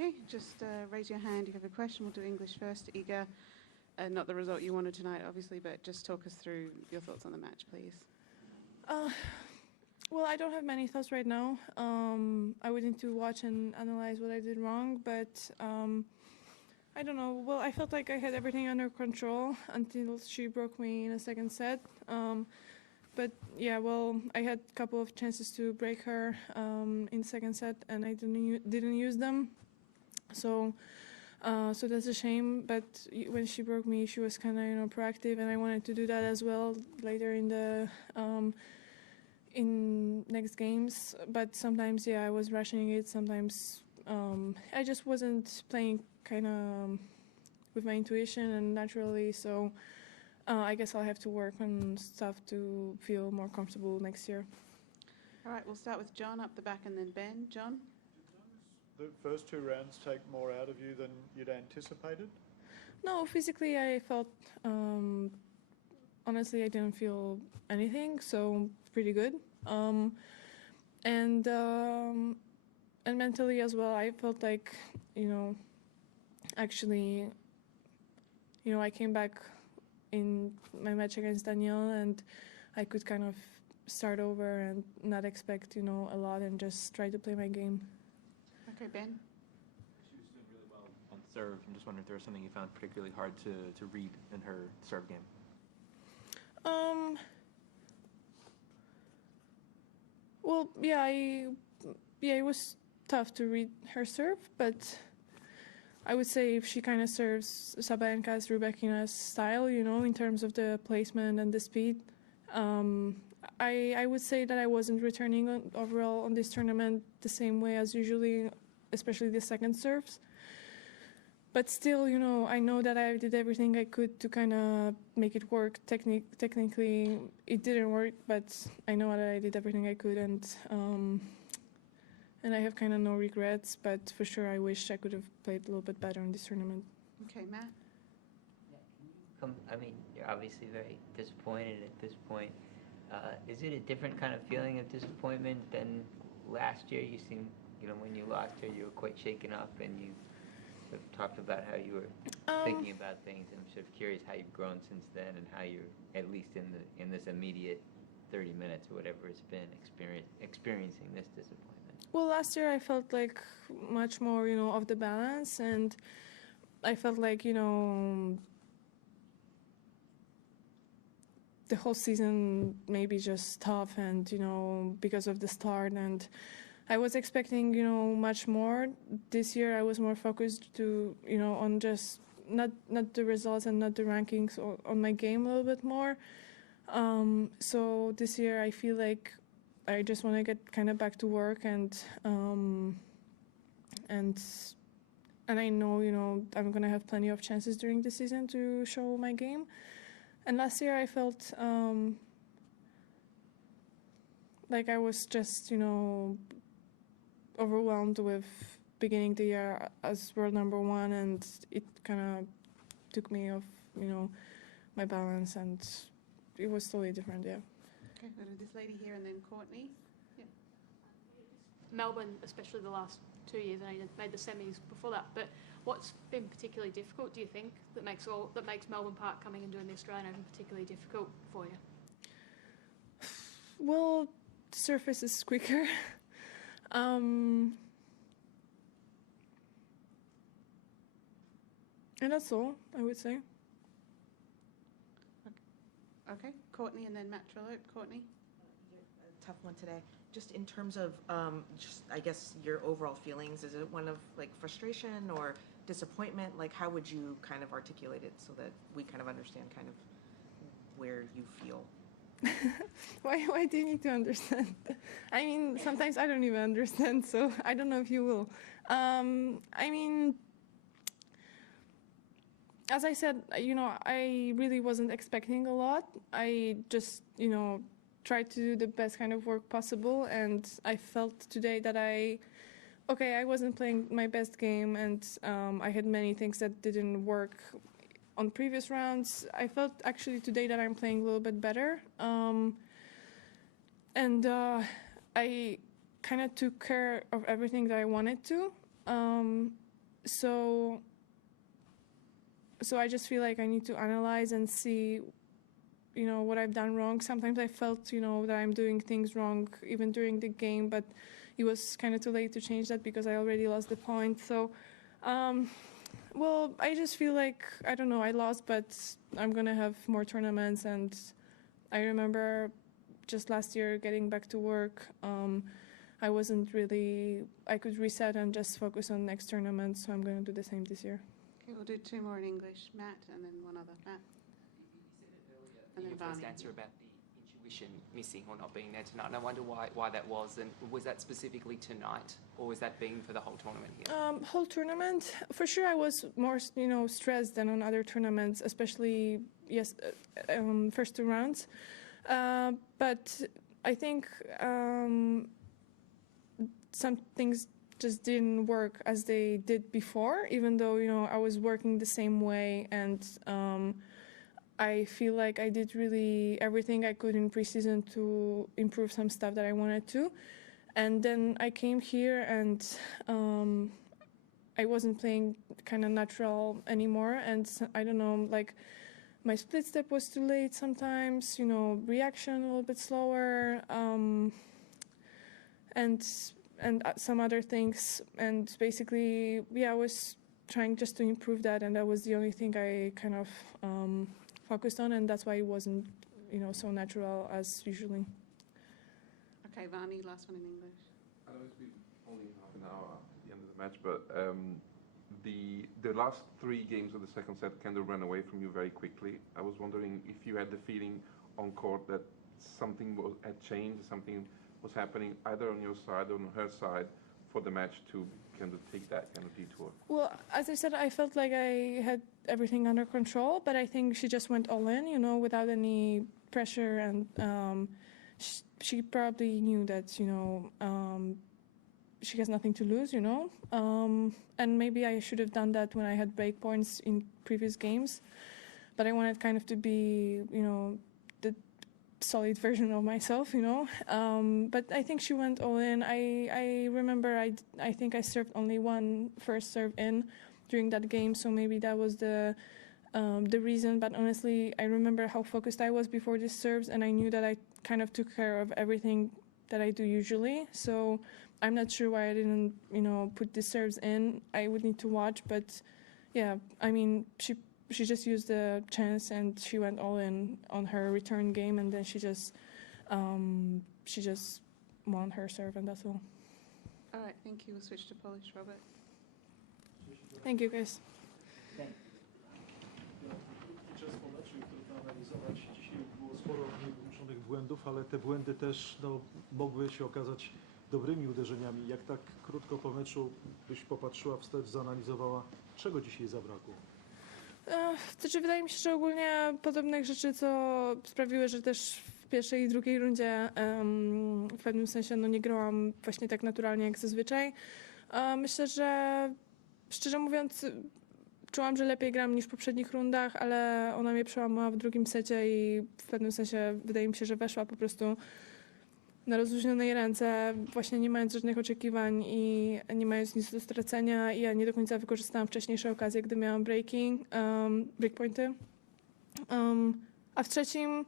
Okay, just raise your hand if you have a question. We'll do English first. Iga, not the result you wanted tonight, obviously, but just talk us through your thoughts on the match, please. Well, I don't have many thoughts right now. I would need to watch and analyze what I did wrong, but I don't know. Well, I felt like I had everything under control until she broke me in a second set. But yeah, well, I had a couple of chances to break her in second set, and I didn't use them. So that's a shame. But when she broke me, she was kind of proactive, and I wanted to do that as well later in the in next games. But sometimes, yeah, I was rushing it. Sometimes I just wasn't playing kind of with my intuition and naturally. So I guess I'll have to work on stuff to feel more comfortable next year. All right, we'll start with John up the back and then Ben. John? The first two rounds take more out of you than you'd anticipated? No, physically I felt, honestly, I didn't feel anything, so pretty good. And mentally as well, I felt like, actually, I came back in my match against Danielle and I could kind of start over and not expect, a lot and just try to play my game. Okay, Ben? She was doing really well on serve. I'm just wondering if there was something you found particularly hard to read in her serve game. Well, yeah, it was tough to read her serve, but I would say if she kind of serves Sabalenka's, Rybakina's style, in terms of the placement and the speed, I would say that I wasn't returning overall on this tournament the same way as usually, especially the second serves. But still, I know that I did everything I could to kind of make it work. Technically, it didn't work, but I know that I did everything I could, and I have kind of no regrets. But for sure, I wish I could have played a little bit better in this tournament. Okay, Matt? I mean, you're obviously very disappointed at this point. Is it a different kind of feeling of disappointment than last year? You seem, when you lost her, you were quite shaken up, and you sort of talked about how you were thinking about things. And I'm sort of curious how you've grown since then, and how you're, at least in this immediate 30 minutes or whatever it's been, experiencing this disappointment. Well, last year I felt like much more, off the balance, and I felt like, the whole season maybe just tough and, because of the start, and I was expecting, much more. This year I was more focused to, on just not the results and not the rankings, on my game a little bit more. So this year I feel like I just want to get kind of back to work and I know, I'm going to have plenty of chances during the season to show my game. And last year I felt like I was just, overwhelmed with beginning the year as world number one, and it kind of took me off, my balance, and it was totally different, yeah. Okay, we'll go to this lady here and then Courtney. Yeah. Melbourne, especially the last 2 years, I made the semis before that, but what's been particularly difficult, do you think, that makes Melbourne Park coming and doing the Australian Open particularly difficult for you? Well, the surface is quicker. And that's all, I would say. Okay, Courtney and then Matt Trello. Courtney? A tough one today. Just in terms of, I guess, your overall feelings, is it one of, frustration or disappointment? How would you kind of articulate it so that we kind of understand kind of where you feel? Why do you need to understand? I mean, sometimes I don't even understand, so I don't know if you will. I mean, as I said, I really wasn't expecting a lot. I just, tried to do the best kind of work possible, and I felt today that I wasn't playing my best game, and I had many things that didn't work on previous rounds. I felt actually today that I'm playing a little bit better, and I kind of took care of everything that I wanted to. so I just feel like I need to analyze and see, what I've done wrong. Sometimes I felt, that I'm doing things wrong even during the game, but it was kind of too late to change that because I already lost the point. So, well, I just feel like, I don't know, I lost, but I'm going to have more tournaments. And I remember just last year getting back to work, I could reset and just focus on next tournament. So I'm going to do the same this year. Okay, we'll do two more in English. Matt, and then one other. Matt. In your first answer about the intuition missing or not being there tonight, and I wonder why that was, and was that specifically tonight, or was that being for the whole tournament here? Whole tournament, for sure I was more, stressed than on other tournaments, especially, first two rounds. But I think some things just didn't work as they did before, even though, I was working the same way, and I feel like I did really everything I could in preseason to improve some stuff that I wanted to. And then I came here and I wasn't playing kind of natural anymore. And I don't know, like my split step was too late sometimes, reaction a little bit slower, and some other things. And basically, I was trying just to improve that, and that was the only thing I kind of focused on, and that's why it wasn't, so natural as usually. Okay, Vani, last one in English. I know it's been only half an hour at the end of the match, but the last three games of the second set kind of ran away from you very quickly. I was wondering if you had the feeling on court that something had changed, something was happening either on your side or on her side for the match to kind of take that kind of detour. Well, as I said, I felt like I had everything under control, but I think she just went all in, without any pressure, and she probably knew that, she has nothing to lose, and maybe I should have done that when I had break points in previous games, but I wanted kind of to be, the solid version of myself, but I think she went all in. I remember I think I served only one first serve in during that game, so maybe that was the reason. But honestly, I remember how focused I was before these serves, and I knew that I kind of took care of everything that I do usually. So I'm not sure why I didn't, put the serves in. I would need to watch, but yeah, I mean, she just used the chance and she went all in on her return game, and then she just won her serve, and that's all. All right, thank you. We'll switch to Polish. Robert. Thank you, guys. Podczas meczu, który analizować, dzisiaj było sporo niewymuszonych błędów, ale te błędy też mogły się okazać dobrymi uderzeniami. Jak tak krótko po meczu byś popatrzyła wstecz, zanalizowała, czego dzisiaj zabrakło? Znaczy, wydaje mi się, że ogólnie podobnych rzeczy, co sprawiły, że też w pierwszej i drugiej rundzie w pewnym sensie nie grałam właśnie tak naturalnie jak zazwyczaj. Myślę, że szczerze mówiąc czułam, że lepiej gram niż w poprzednich rundach, ale ona mnie przełamała w drugim secie i w pewnym sensie wydaje mi się, że weszła po prostu na rozluźnionej ręce, właśnie nie mając żadnych oczekiwań i nie mając nic do stracenia. I ja nie do końca wykorzystałam wcześniejsze okazje, gdy miałam breakpointy. A w trzecim,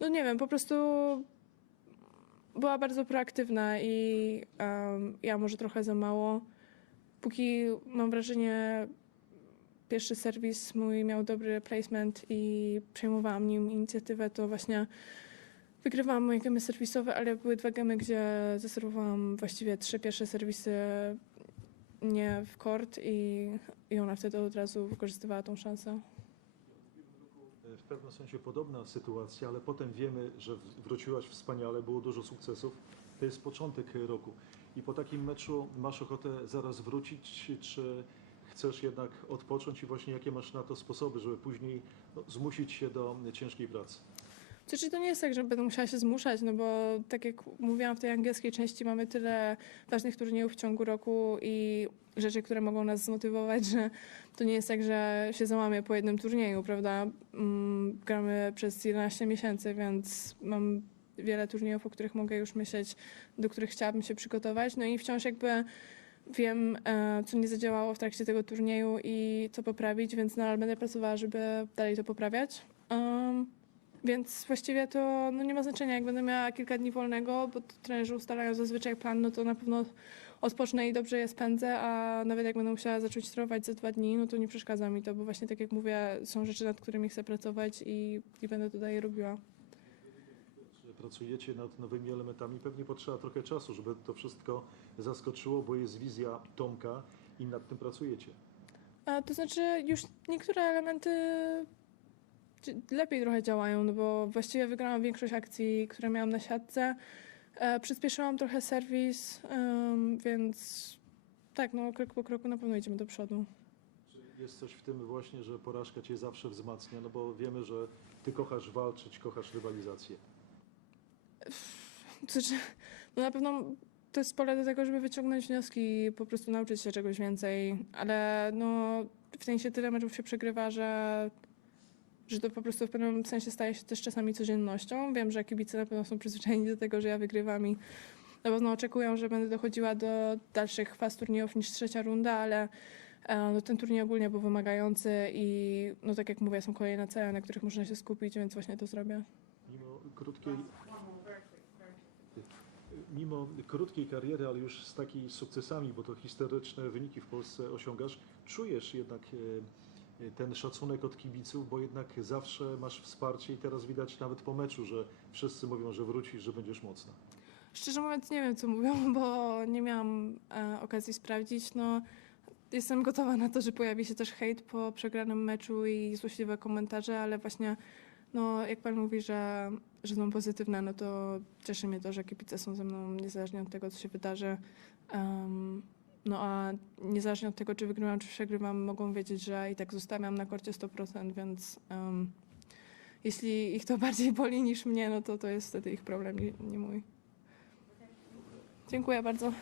nie wiem, po prostu była bardzo proaktywna i ja może trochę za mało. Póki mam wrażenie, pierwszy serwis mój miał dobry placement i przejmowałam nim inicjatywę, to właśnie wygrywałam moje gemy serwisowe, ale były dwa gemy, gdzie zaserwowałam właściwie 3 pierwsze serwisy nie w kort i ona wtedy od razu wykorzystywała tą szansę. W pewnym sensie podobna sytuacja, ale potem wiemy, że wróciłaś wspaniale, było dużo sukcesów. To jest początek roku. I po takim meczu masz ochotę zaraz wrócić, czy chcesz jednak odpocząć i właśnie jakie masz na to sposoby, żeby później zmusić się do ciężkiej pracy? Znaczy, to nie jest tak, że będę musiała się zmuszać, bo tak jak mówiłam, w tej angielskiej części mamy tyle ważnych turniejów w ciągu roku i rzeczy, które mogą nas zmotywować, że to nie jest tak, że się załamię po jednym turnieju, prawda? Gramy przez 11 miesięcy, więc mam wiele turniejów, o których mogę już myśleć, do których chciałabym się przygotować. No i wciąż jakby wiem, co nie zadziałało w trakcie tego turnieju i co poprawić, więc nadal będę pracowała, żeby dalej to poprawiać. Więc właściwie to nie ma znaczenia, jak będę miała kilka dni wolnego, bo trenerzy ustalają zazwyczaj plan, no to na pewno odpocznę i dobrze je spędzę, a nawet jak będę musiała zacząć trenować za 2 dni, no to nie przeszkadza mi to, bo właśnie tak jak mówię, są rzeczy, nad którymi chcę pracować i będę to dalej robiła. Że pracujecie nad nowymi elementami, pewnie potrzeba trochę czasu, żeby to wszystko zaskoczyło, bo jest wizja Tomka i nad tym pracujecie. To znaczy już niektóre elementy lepiej trochę działają, no bo właściwie wygrałam większość akcji, które miałam na siatce. Przyspieszyłam trochę serwis, więc tak, no krok po kroku na pewno idziemy do przodu. Czy jest coś w tym właśnie, że porażka cię zawsze wzmacnia? No bo wiemy, że ty kochasz walczyć, kochasz rywalizację. To znaczy, no na pewno to jest pole do tego, żeby wyciągnąć wnioski i po prostu nauczyć się czegoś więcej, ale no w sensie tyle meczów się przegrywa, że to po prostu w pewnym sensie staje się też czasami codziennością. Wiem, że kibice na pewno są przyzwyczajeni do tego, że ja wygrywam i na pewno oczekują, że będę dochodziła do dalszych faz turniejów niż 3. runda, ale no, ten turniej ogólnie był wymagający i no tak jak mówię, są kolejne cele, na których można się skupić, więc właśnie to zrobię. Mimo krótkiej kariery, ale już z takimi sukcesami, bo to historyczne wyniki w Polsce osiągasz, czujesz jednak ten szacunek od kibiców, bo jednak zawsze masz wsparcie i teraz widać nawet po meczu, że wszyscy mówią, że wrócisz, że będziesz mocna. Szczerze mówiąc nie wiem, co mówią, bo nie miałam okazji sprawdzić. No, jestem gotowa na to, że pojawi się też hejt po przegranym meczu i złośliwe komentarze, ale właśnie no, jak pan mówi, że są pozytywne, no to cieszy mnie to, że kibice są ze mną niezależnie od tego, co się wydarzy. No a niezależnie od tego, czy wygrywam, czy przegrywam, mogą wiedzieć, że i tak zostawiam na korcie 100%, więc jeśli ich to bardziej boli niż mnie, no to jest wtedy ich problem, nie mój. Dziękuję bardzo.